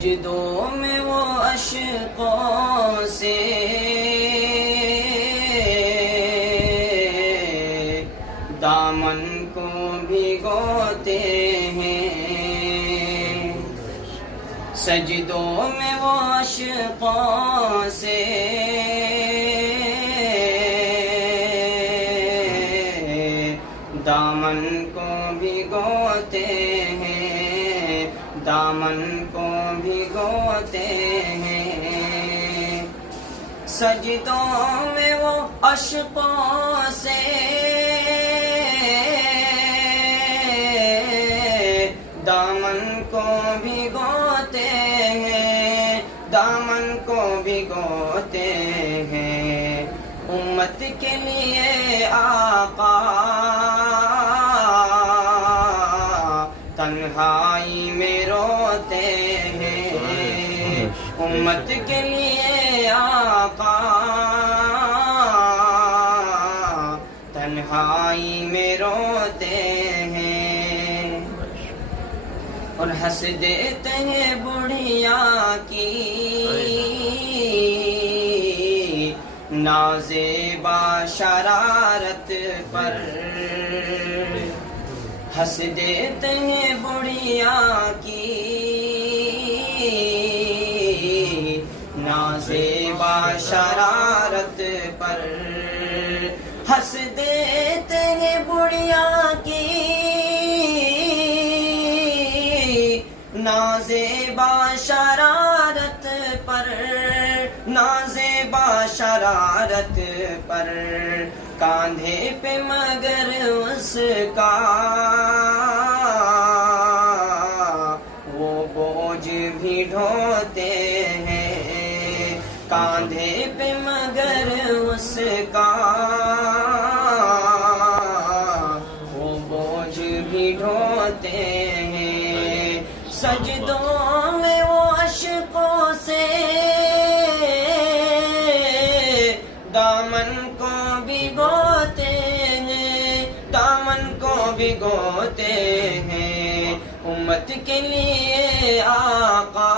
سجدوں میں وہ اشقوں سے دامن کو بھگوتے ہیں، سجدوں میں وہ اشقوں سے دامن کو بھگوتے ہیں، دامن کو بھگوتے ہیں، سجدوں میں وہ اشقوں سے دامن کو بھگوتے ہیں، دامن کو بھگوتے ہیں، امت کے لیے آقا تنہائی میں روتے ہیں، امت کے لیے آقا تنہائی میں روتے ہیں، اور ہنس دیتے ہیں بڑھیا کی نازیبا شرارت پر، ہنس دیتے ہیں بڑھیا کی نازیبا شرارت پر، ہنس دیتے ہیں بڑھیا کی نازیبا شرارت پر، نازیبا شرارت پر، کاندھے پہ مگر اس کا وہ بوجھ بھی ڈھوتے ہیں، کاندھے پہ مگر اس کا وہ بوجھ بھی ڈھوتے ہیں، سجدوں میں وہ اشقوں سے دامن کو بھگوتے ہیں، دامن کو بھگوتے ہیں، امت کے لیے آقا